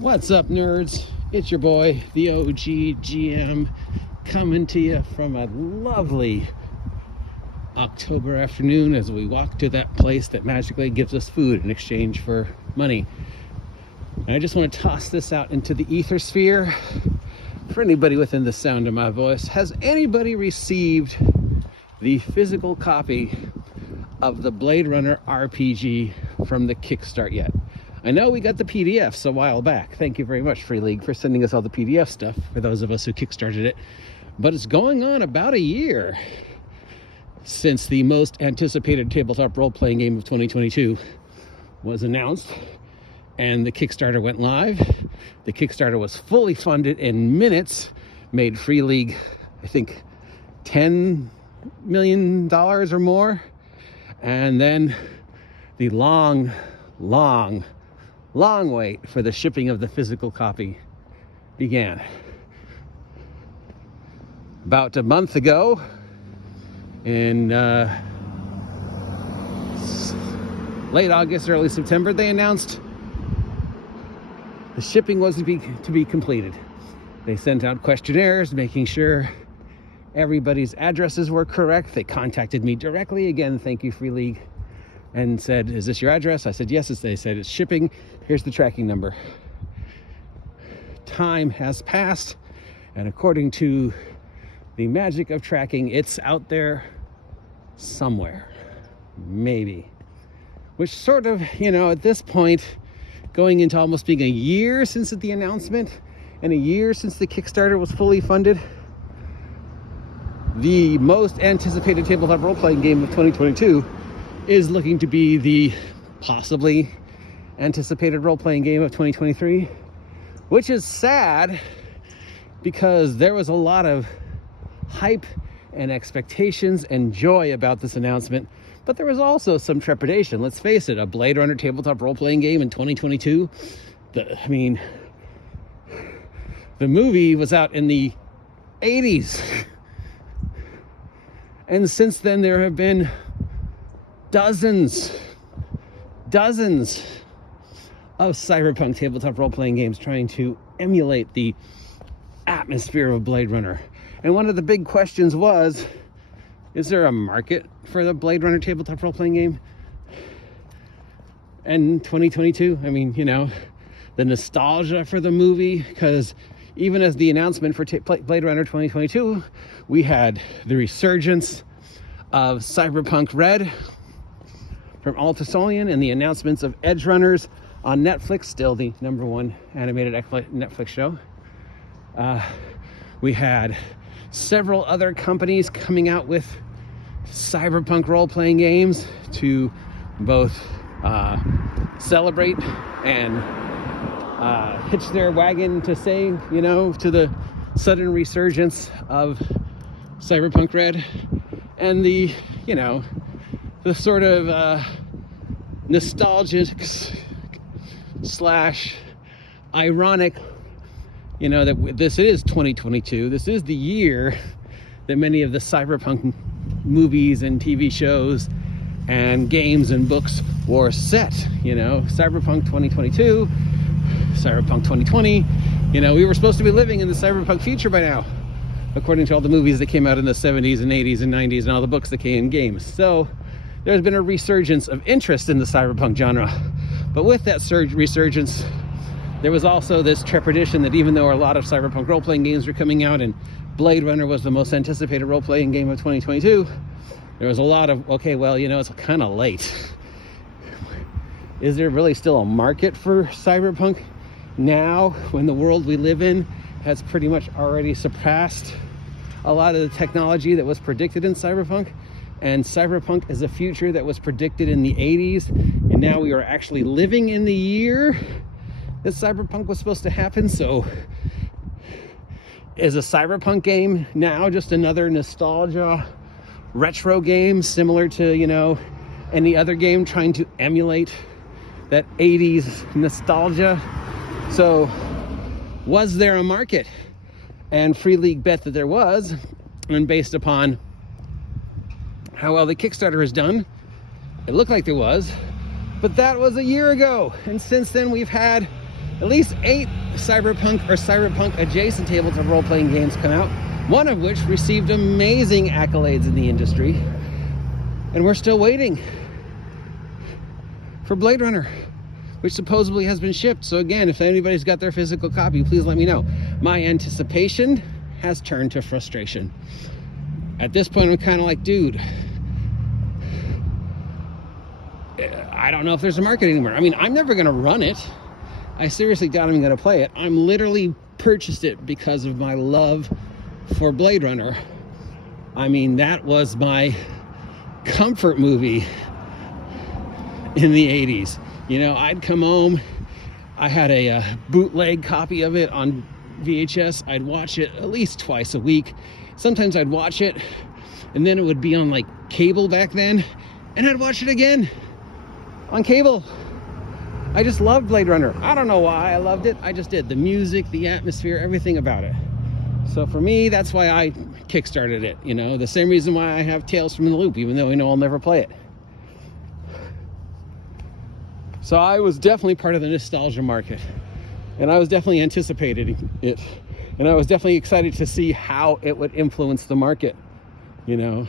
What's up, nerds? It's your boy, the OG GM, coming to you from a lovely October afternoon as we walk to that place that magically gives us food in exchange for money. And I just want to toss this out into the ether sphere for anybody within the sound of my voice. Has anybody received the physical copy of the Blade Runner RPG from the kickstart yet? I know we got the PDFs a while back. Thank you very much, Free League, for sending us all the PDF stuff for those of us who kickstarted it. But it's going on about a year since the most anticipated tabletop role-playing game of 2022 was announced and the Kickstarter went live. The Kickstarter was fully funded in minutes, made Free League, I think, $10 million or more. And then the long wait for the shipping of the physical copy began. About a month ago, in late August, early September, they announced the shipping was to be completed. They sent out questionnaires, making sure everybody's addresses were correct. They contacted me directly. Again, thank you, Free League. And said, is this your address? I said, yes. They said, it's shipping. Here's the tracking number. Time has passed, and according to the magic of tracking, it's out there somewhere. Maybe. Which sort of, at this point, going into almost being a year since the announcement, and a year since the Kickstarter was fully funded, the most anticipated tabletop role-playing game of 2022 is looking to be the possibly anticipated role-playing game of 2023, which is sad because there was a lot of hype and expectations and joy about this announcement, but there was also some trepidation. Let's face it, a Blade Runner tabletop role-playing game in 2022, the movie was out in the 80s, and since then there have been dozens of cyberpunk tabletop role-playing games trying to emulate the atmosphere of Blade Runner. And one of the big questions was, is there a market for the Blade Runner tabletop role-playing game? And 2022, the nostalgia for the movie, because even as the announcement for Blade Runner 2022, we had the resurgence of Cyberpunk Red from Altasolian and the announcements of Edge Runners on Netflix, still the #1 animated Netflix show. We had several other companies coming out with cyberpunk role-playing games to both celebrate and hitch their wagon to say, to the sudden resurgence of Cyberpunk Red and the sort of nostalgic / ironic, that this is 2022. This is the year that many of the cyberpunk movies and TV shows and games and books were set. Cyberpunk 2022, Cyberpunk 2020. We were supposed to be living in the cyberpunk future by now, according to all the movies that came out in the 70s and 80s and 90s and all the books that came in games. So there's been a resurgence of interest in the cyberpunk genre. But with that resurgence, there was also this trepidation that even though a lot of cyberpunk role-playing games were coming out and Blade Runner was the most anticipated role-playing game of 2022, there was a lot of, it's kind of late. Is there really still a market for cyberpunk now when the world we live in has pretty much already surpassed a lot of the technology that was predicted in cyberpunk? And cyberpunk is a future that was predicted in the 80s, and now we are actually living in the year that cyberpunk was supposed to happen. So is a cyberpunk game now just another nostalgia retro game similar to any other game trying to emulate that 80s nostalgia? So was there a market? And Free League bet that there was, and based upon how well the Kickstarter has done, it looked like there was, but that was a year ago. And since then we've had at least 8 cyberpunk or cyberpunk adjacent tabletop role-playing games come out, one of which received amazing accolades in the industry, and we're still waiting for Blade Runner, which supposedly has been shipped. So again, if anybody's got their physical copy, please let me know. My anticipation has turned to frustration. At this point, I'm kind of like, dude, I don't know if there's a market anymore. I mean, I'm never going to run it. I seriously doubt I'm going to play it. I'm literally purchased it because of my love for Blade Runner. I mean, that was my comfort movie in the 80s. You know, I'd come home, I had a bootleg copy of it on VHS. I'd watch it at least twice a week. Sometimes I'd watch it, and then it would be on like cable back then, and I'd watch it again on cable. I just loved Blade Runner. I don't know why I loved it. I just did. The music, the atmosphere, everything about it. So for me, that's why I kickstarted it. You know, the same reason why I have Tales from the Loop, even though I know I'll never play it. So I was definitely part of the nostalgia market, and I was definitely anticipating it, and I was definitely excited to see how it would influence the market, you know,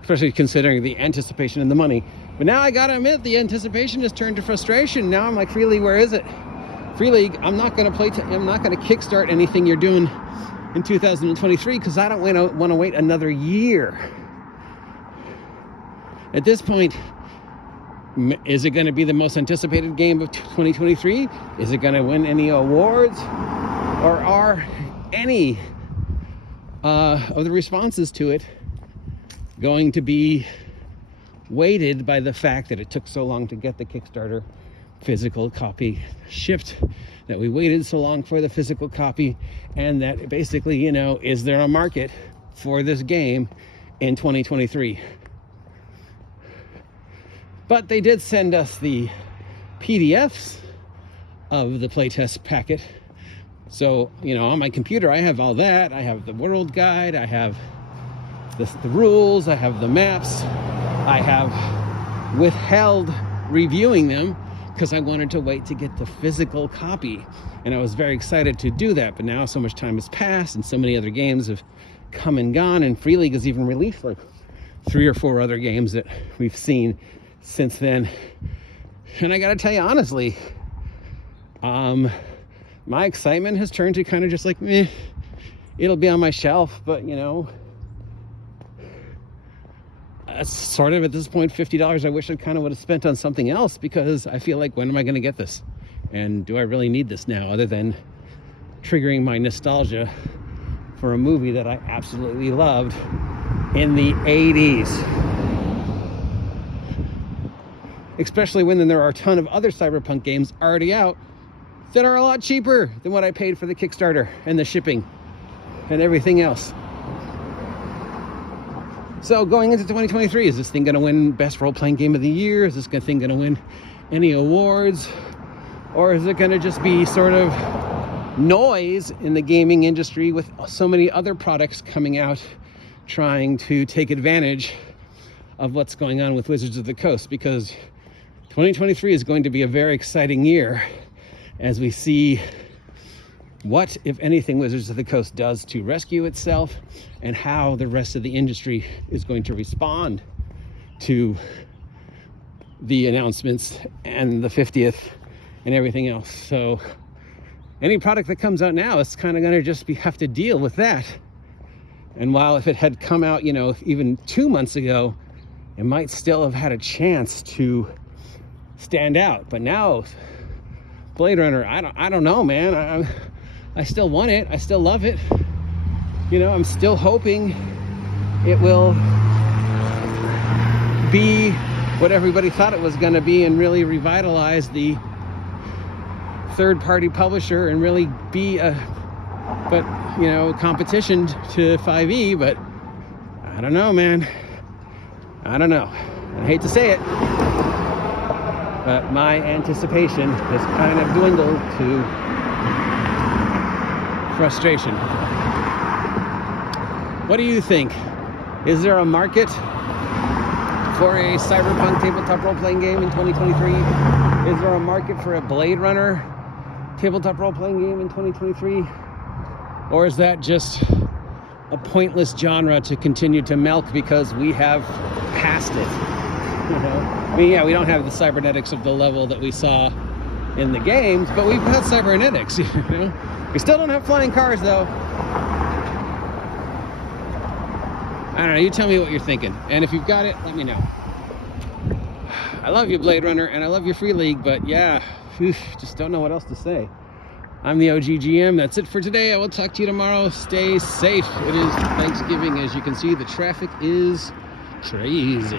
especially considering the anticipation and the money. But now I gotta admit, the anticipation has turned to frustration. Now I'm like, Free League, where is it? Free League, I'm not gonna I'm not gonna kickstart anything you're doing in 2023 because I don't want to wait another year. At this point, is it going to be the most anticipated game of 2023? Is it going to win any awards? Or are any of the responses to it going to be weighted by the fact that it took so long to get the Kickstarter physical copy shipped, that we waited so long for the physical copy, and that basically, you know, is there a market for this game in 2023? But they did send us the PDFs of the playtest packet. So, you know, on my computer, I have all that. I have the world guide. I have the rules. I have the maps. I have withheld reviewing them because I wanted to wait to get the physical copy. And I was very excited to do that. But now so much time has passed and so many other games have come and gone. And Free League has even released like 3 or 4 other games that we've seen since then. And I gotta tell you honestly, my excitement has turned to kind of just like, it'll be on my shelf, but you know, that's sort of at this point $50 I wish I kind of would have spent on something else, because I feel like, when am I going to get this? And do I really need this now, other than triggering my nostalgia for a movie that I absolutely loved in the 80s? Especially when there are a ton of other cyberpunk games already out that are a lot cheaper than what I paid for the Kickstarter and the shipping and everything else. So going into 2023, is this thing going to win Best Role-Playing Game of the Year? Is this thing going to win any awards? Or is it going to just be sort of noise in the gaming industry with so many other products coming out trying to take advantage of what's going on with Wizards of the Coast? Because 2023 is going to be a very exciting year as we see what, if anything, Wizards of the Coast does to rescue itself, and how the rest of the industry is going to respond to the announcements and the 50th and everything else. So any product that comes out now is kind of going to just have to deal with that. And while if it had come out, you know, even 2 months ago, it might still have had a chance to stand out. But now, Blade Runner, I don't know, man. I still want it. I still love it. You know, I'm still hoping it will be what everybody thought it was going to be, and really revitalize the third-party publisher and really be competition to 5e. But I don't know, man. I don't know. I hate to say it, but my anticipation has kind of dwindled to frustration. What do you think? Is there a market for a cyberpunk tabletop role-playing game in 2023? Is there a market for a Blade Runner tabletop role-playing game in 2023? Or is that just a pointless genre to continue to milk because we have passed it? You know? I mean, yeah, we don't have the cybernetics of the level that we saw in the games, but we've got cybernetics, you know? We still don't have flying cars, though. I don't know, you tell me what you're thinking. And if you've got it, let me know. I love you, Blade Runner, and I love your Free League, but yeah, just don't know what else to say. I'm the OGGM. That's it for today. I will talk to you tomorrow. Stay safe. It is Thanksgiving. As you can see, the traffic is crazy.